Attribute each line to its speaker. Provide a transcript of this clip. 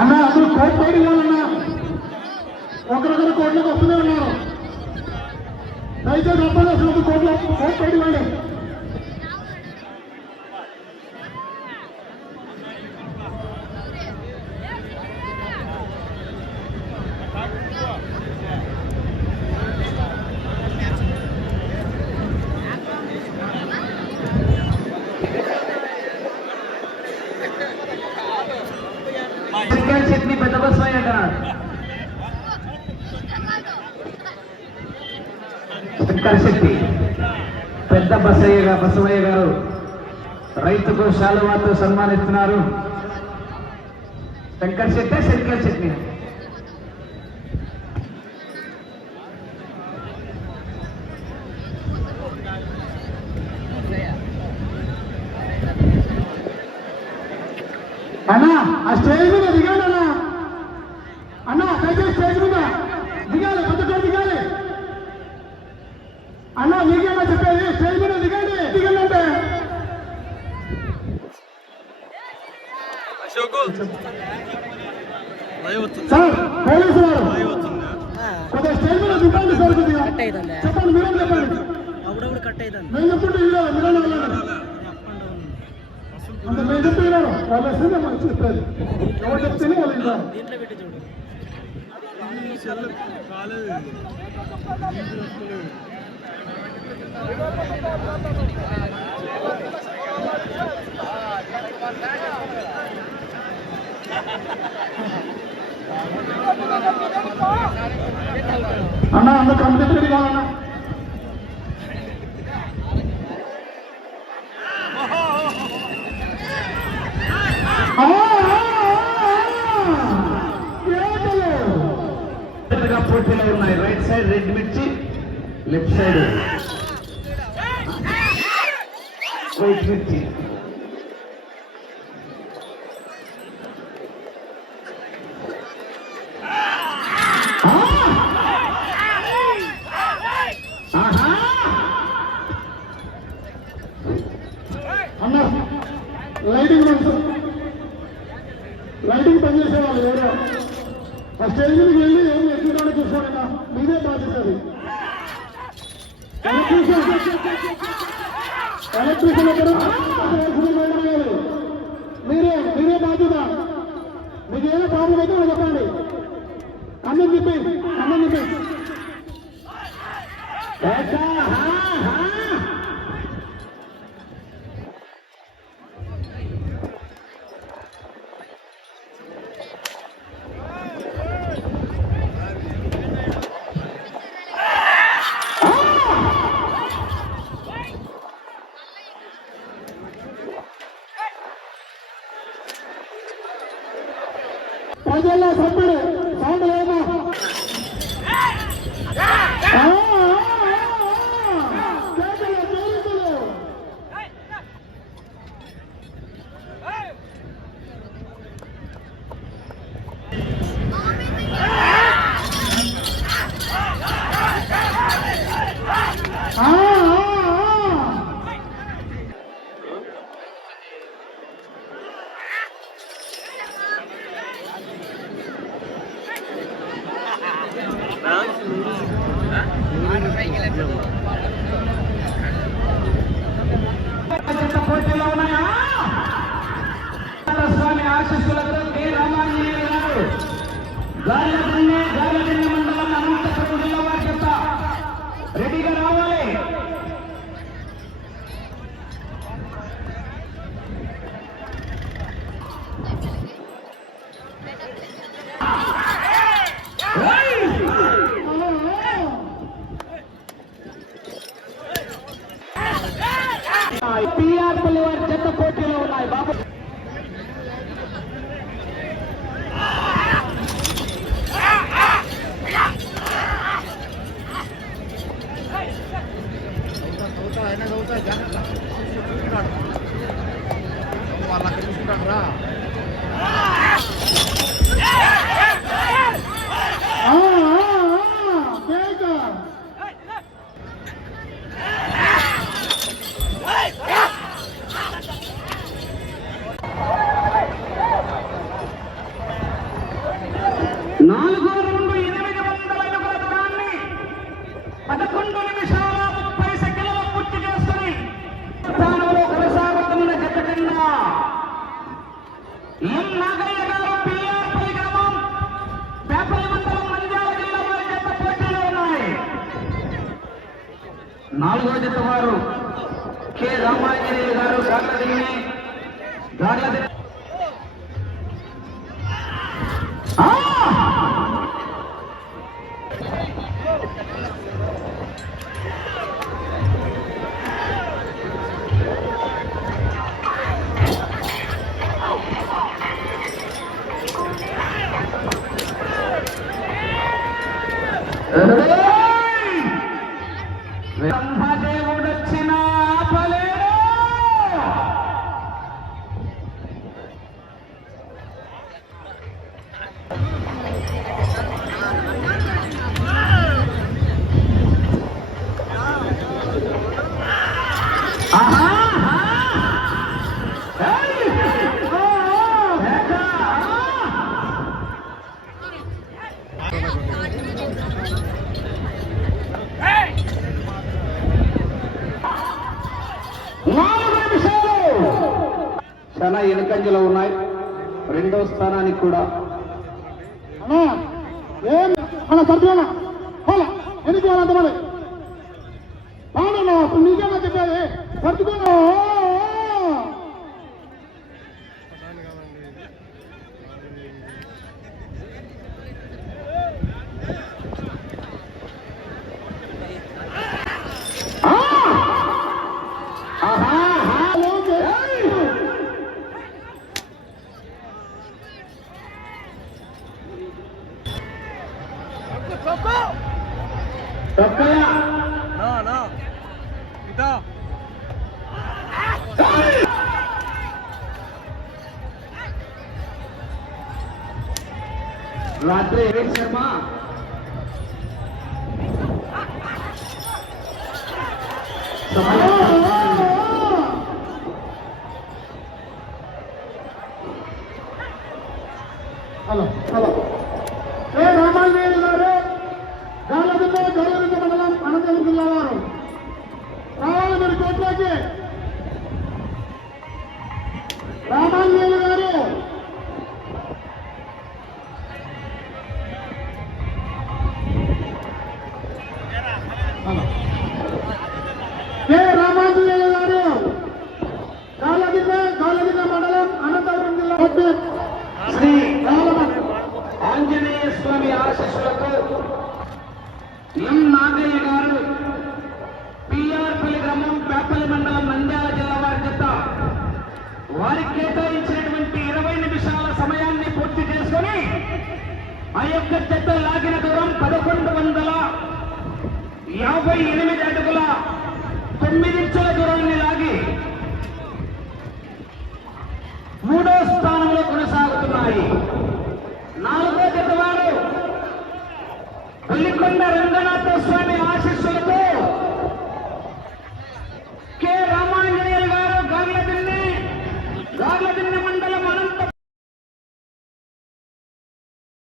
Speaker 1: అన్న అందరూ కోట్ బయట ఇవ్వాలన్నా ఒకరొకరు కోట్లకు వస్తూనే ఉన్నారు దయచేసి అబ్బాయి అసలు కోట్లు కోట్ బయట ఇవ్వండి
Speaker 2: చికెన్ చట్నీ పెద్ద బస్సు అంటున్నాడు శంకర్ శెట్టి పెద్ద బసయ్య గా- బసవయ్య గారు రైతుకు శాలువాతో సన్మానిస్తున్నారు. శంకర్ శెట్టి శంకర్ శెట్టి
Speaker 1: అన్నా ఆ స్టేజ్ మీద దిగాలి అన్నా అన్నా దయచేసి స్టేజ్ మీద. దిగాలి పద్ధతి దిగాలి. అన్నా మీకేమో చెప్పేది? స్టేజ్ మీద దిగండి. దిగండి అంటే సార్ పోలీసు వారు. కొద్దిగా స్టేజ్ మీద దిగండి సార్ కొద్దిగా. చెప్పండి మీరేం చెప్పండి? నేను చెప్తుంటే ఇలా మీరే వెళ్ళండి అంత మేము చెప్తే వినారు వాళ్ళు వస్తుంది చెప్పేది. ఎవరు చెప్తేనే వాళ్ళు వింటారు.
Speaker 3: దీంట్లో పెట్టి చూడు
Speaker 1: అన్న అన్న కంప్లీట్ కావాలన్నా
Speaker 2: పెద్దగా పోటీలో ఉన్నాయి రైట్ సైడ్ రెడ్ మిర్చి లెఫ్ట్ సైడ్ వైట్ మిర్చి
Speaker 1: ఆహా. అన్న లైటింగ్ రూమ్స్ లైటింగ్ పనిచేసే వాళ్ళు ఎవరో ఆ స్టేజ్ మీదకి వెళ్ళి ఏం మీదే బాధ్యత ఎలక్ట్రీషియన్ ఎలక్ట్రీషియన్ ఎక్కడ మీరే మీరే బాధ్యత మీకు ఏదో ప్రాబ్లం అయితే చెప్పండి. అన్నం చెప్పి అన్నం చెప్పి
Speaker 2: స్వామి ఆశీస్సులతో కె రామాంజనేయ గారు గాలిపల్లి గాలిపల్లి మండలం అనంతపురం జిల్లా వారి చెత్త రెడీగా రావాలి నాలుగో జత వారు కె. రామాంజనేయులు గారు గార్లదిని గార్లదిని ఆ! బ్రహ్మదేవుడొచ్చిన చాలా ఉన్నాయి. రెండో స్థానానికి కూడా.
Speaker 1: అన్నా ఏం? అన్న
Speaker 2: తొక్కయ్య!
Speaker 3: నా నా ఇదా
Speaker 2: రాత్రి రోహిత్ శర్మ
Speaker 1: హలో రావాలి మీరు కోట్లోకి రామాంజనేయులు గారు హలో ఏ రామాంజనేయులు గారు గాలదిన్న గాలదిన్న మండలం అనంతపురం జిల్లా
Speaker 2: పూర్తి చేసుకొని ఆ యొక్క చెత్త లాగిన దూరం పదకొండు వందల యాభై ఎనిమిది అడుగుల తొమ్మిది ఇంచుల దూరాన్ని లాగి మూడో స్థానంలో కొనసాగుతున్నాయి.